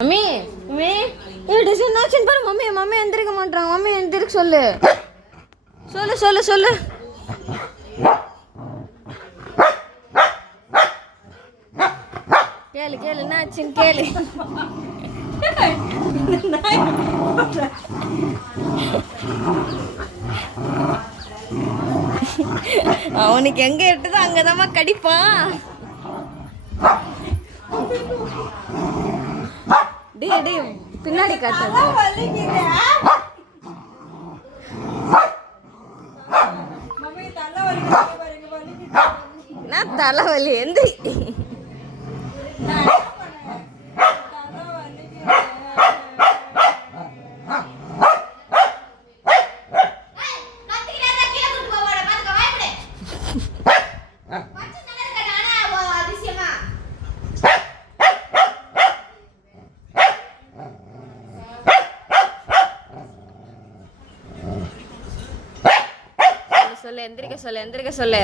Mummy mummy என்னாச்சுன்னு பாரு. Mummy mummy எந்திரிக்க மாட்டாங்க. மம்மி எந்திரிக்க சொல்லு சொல்லு சொல்லு சொல்லு. கேளு கேளு என்னாச்சுன்னு கேளு. அவனுக்கு எங்க எட்டுதோ அங்கதாம்மா கடிப்பான். டேய் டேய் பின்னாடி காட்டாத. நான் தலைவலி எந்திரி. சொல்லு எந்திரிக்க சொல்லு எந்திரிக்க சொல்லு.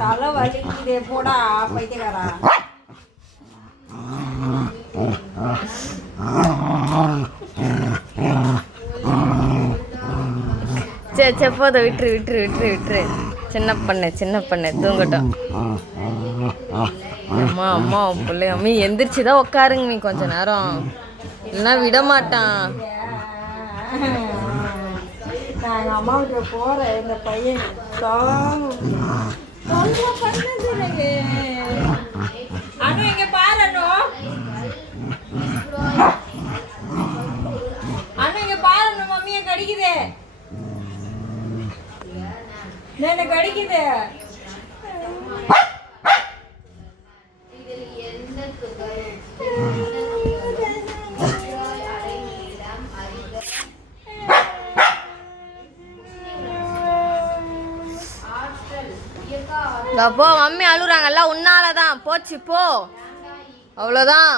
தலை வலிக்குதே போடா பைத்தியக்காரா. சரி சரி போதும் விட்டுரு விட்டுரு விட்டுரு விட்டுரு. சின்ன பண்ணு தூங்கட்டும். அம்மா அம்மா பிள்ளை அம்மி எந்திரிச்சுதான் உட்காருங்க நீ கொஞ்ச நேரம், இல்லைன்னா விட மாட்டான். நான் எங்கள் அம்மா வீட்டுக்கு போகிறேன். இந்த பையன் பண்ணது எனக்கு. அண்ணா இங்கே பாரு அண்ணா. அண்ணா இங்கே பாரு அண்ணா. மம்மியை கடிக்குது. எனக்கு கடிக்குது. போ மம்மி அழுறாங்கல்ல உன்னாலதான் போச்சு போ, அவ்வளோதான்.